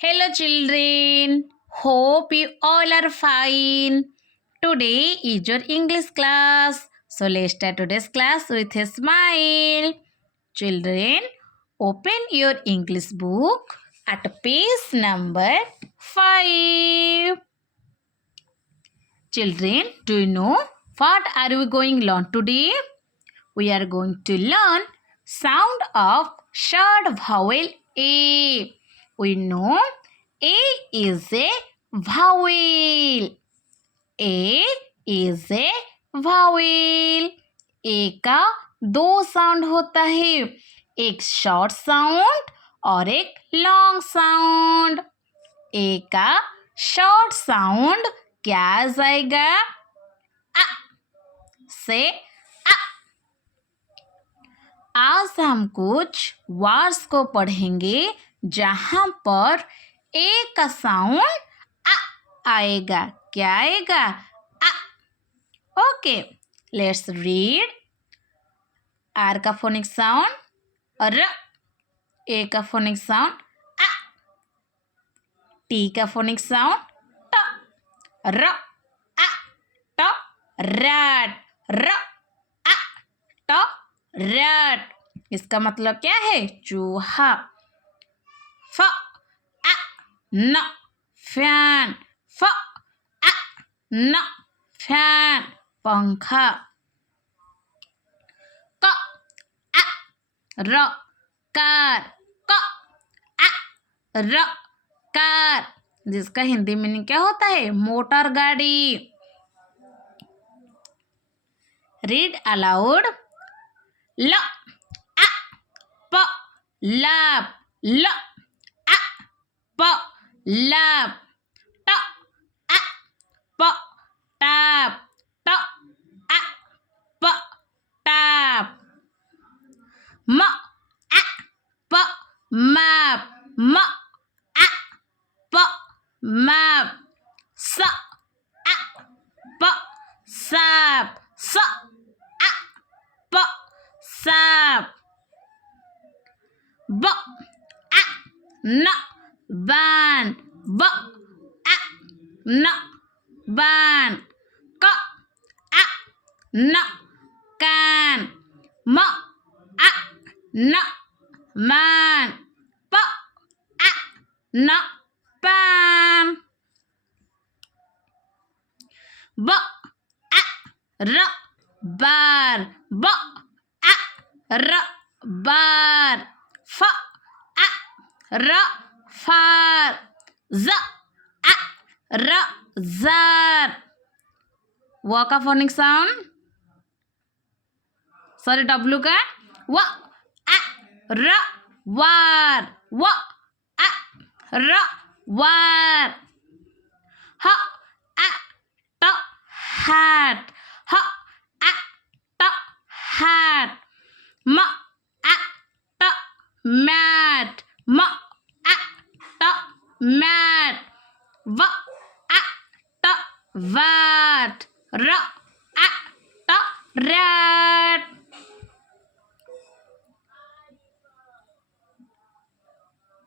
Hello, children. Hope you all are fine. Today is your English class. So let's start today's class with a smile. Children, open your English book at page number 5. Children, do you know what are we going to learn today? We are going to learn sound of short vowel A. We know A is a vowel. A is a vowel. A का दो sound होता है, एक short sound और एक long sound. ए का short sound क्या आ जाएगा? आ से आज हम कुछ वर्ड्स को पढ़ेंगे जहां पर ए का साउंड आ आएगा. क्या आएगा? आ. Okay, let's read. आर का फोनिक साउंड र. ए का फोनिक साउंड आ. टी का फोनिक साउंड ट. र आ ट रैट. र आ ट रैट. इसका मतलब क्या है? चूहा. फ आ न फैन. फ आ न फैन पंखा. क आ र कार. क आ र कार, जिसका हिंदी मीनिंग क्या होता है? मोटर गाड़ी. Read aloud. ल आ प लाप. ल आ प लाप. ट आ प टाप. ट आ प टाप. म आ प मैप. म आ प मैप. स आ प साप. स आ प साप. ब आ न बैन. ब आ न बैन. क आ न कैन. म आ न मैन. प आ न पैन. ब आ र बार. ब आ र बार. फ आ र फार. ज आ र जार. व का फोनिक साउंड, सॉरी डब्ल्यू का व आ र वार. व आ र वार. ह आ ट हैट. ह आ ट हैट. म आ ट मैट. म आ ट मैट. व आ ट वैट. र आ ट रैट.